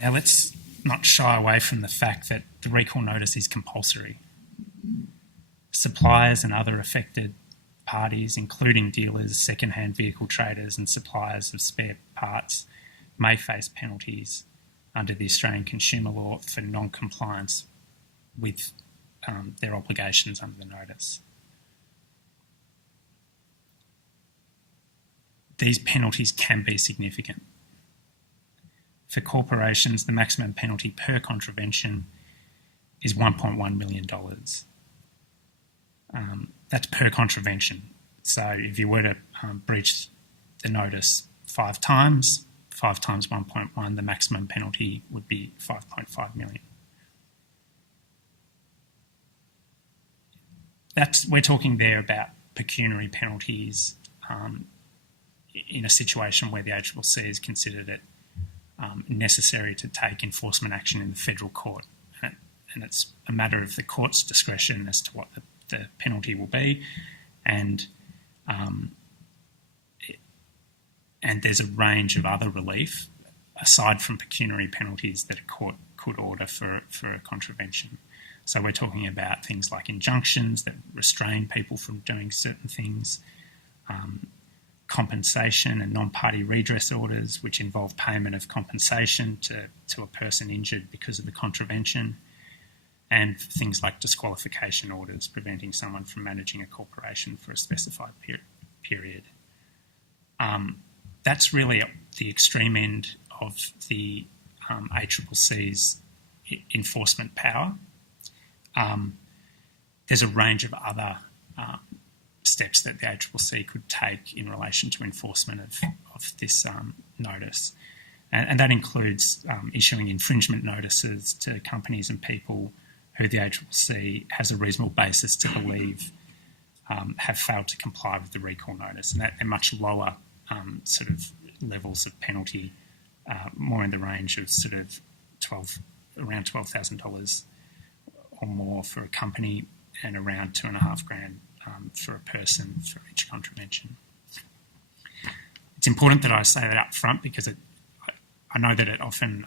Now let's not shy away from the fact that the recall notice is compulsory. Suppliers and other affected parties, including dealers, second-hand vehicle traders and suppliers of spare parts, may face penalties under the Australian consumer law for non-compliance with their obligations under the notice. These penalties can be significant. For corporations, the maximum penalty per contravention is $1.1 million. That's per contravention. So if you were to breach the notice 5 times 1.1, the maximum penalty would be $5.5 million. We're talking there about pecuniary penalties in a situation where the ACCC has considered it necessary to take enforcement action in the federal court. And it's a matter of the court's discretion as to what the penalty will be. And there's a range of other relief aside from pecuniary penalties that a court could order for a contravention. So we're talking about things like injunctions that restrain people from doing certain things, compensation and non-party redress orders, which involve payment of compensation to a person injured because of the contravention, and things like disqualification orders preventing someone from managing a corporation for a specified period. That's really the extreme end of the ACCC's enforcement power. There's a range of other steps that the ACCC could take in relation to enforcement of this notice. And that includes issuing infringement notices to companies and people who the ACCC has a reasonable basis to believe have failed to comply with the recall notice. And they're much lower sort of levels of penalty, more in the range of sort of around $12,000 or more for a company, and around $2,500 for a person for each contravention. It's important that I say that up front because I know that it often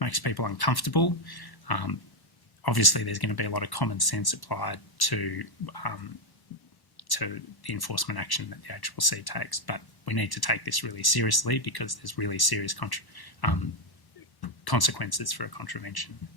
makes people uncomfortable. Obviously, there's going to be a lot of common sense applied to the enforcement action that the ACCC takes, but we need to take this really seriously because there's really serious consequences for a contravention.